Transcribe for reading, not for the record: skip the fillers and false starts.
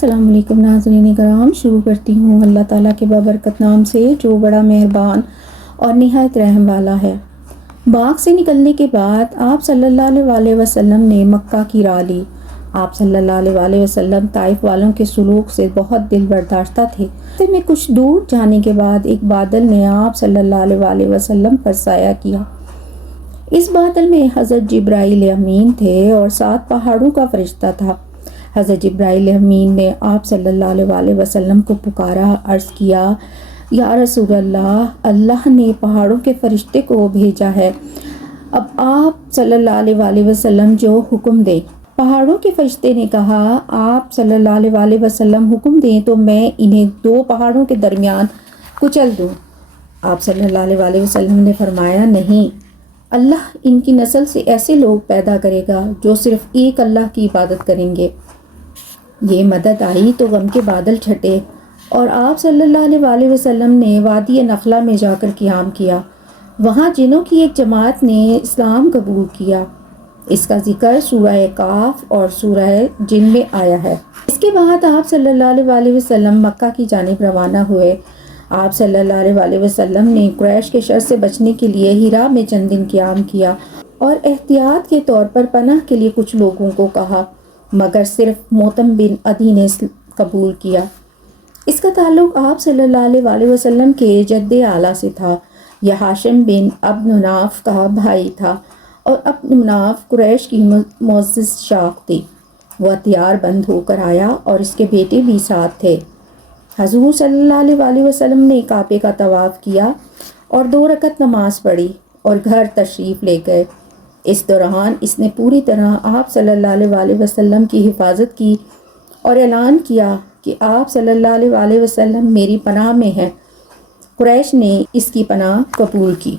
السلام علیکم ناظرین کرام، شروع کرتی ہوں اللہ تعالیٰ کے بابرکت نام سے جو بڑا مہربان اور نہایت رحم والا ہے۔ باغ سے نکلنے کے بعد آپ صلی اللہ علیہ وسلم نے مکہ کی راہ لی۔ آپ صلی اللہ علیہ وسلم طائف والوں کے سلوک سے بہت دل برداشتہ تھے۔ راستے میں کچھ دور جانے کے بعد ایک بادل نے آپ صلی اللہ علیہ وسلم پر سایہ کیا۔ اس بادل میں حضرت جبرائیل امین تھے اور 7 پہاڑوں کا فرشتہ تھا۔ حضرت جبرائیل امین نے آپ صلی اللہ علیہ وسلم کو پکارا، عرض کیا، یا رسول اللہ، اللہ نے پہاڑوں کے فرشتے کو بھیجا ہے، اب آپ صلی اللہ علیہ وسلم جو حکم دیں۔ پہاڑوں کے فرشتے نے کہا، آپ صلی اللہ علیہ وسلم حکم دیں تو میں انہیں 2 پہاڑوں کے درمیان کچل دوں۔ آپ صلی اللہ علیہ وسلم نے فرمایا، نہیں، اللہ ان کی نسل سے ایسے لوگ پیدا کرے گا جو صرف ایک اللہ کی عبادت کریں گے۔ یہ مدد آئی تو غم کے بادل چھٹے اور آپ صلی اللہ علیہ وسلم نے وادی نخلا میں جا کر قیام کیا۔ وہاں جنوں کی ایک جماعت نے اسلام قبول کیا۔ اس کا ذکر سورہ کاف اور سورہ جن میں آیا ہے۔ اس کے بعد آپ صلی اللہ علیہ وسلم مکہ کی جانب روانہ ہوئے۔ آپ صلی اللہ علیہ وسلم نے قریش کے شر سے بچنے کے لیے ہیرا میں چند دن قیام کیا اور احتیاط کے طور پر پناہ کے لیے کچھ لوگوں کو کہا، مگر صرف موتم بن عدی نے قبول کیا۔ اس کا تعلق آپ صلی اللہ علیہ وسلم کے جد اعلیٰ سے تھا۔ یہ ہاشم بن عبد مناف کا بھائی تھا اور عبد مناف قریش کی معزز شاخ تھی۔ وہ ہتھیار بند ہو کر آیا اور اس کے بیٹے بھی ساتھ تھے۔ حضور صلی اللہ علیہ وسلم نے کعبے کا طواف کیا اور 2 رکعت نماز پڑھی اور گھر تشریف لے گئے۔ اس دوران اس نے پوری طرح آپ صلی اللہ علیہ وسلم کی حفاظت کی اور اعلان کیا کہ آپ صلی اللہ علیہ وسلم میری پناہ میں ہیں۔ قریش نے اس کی پناہ قبول کی۔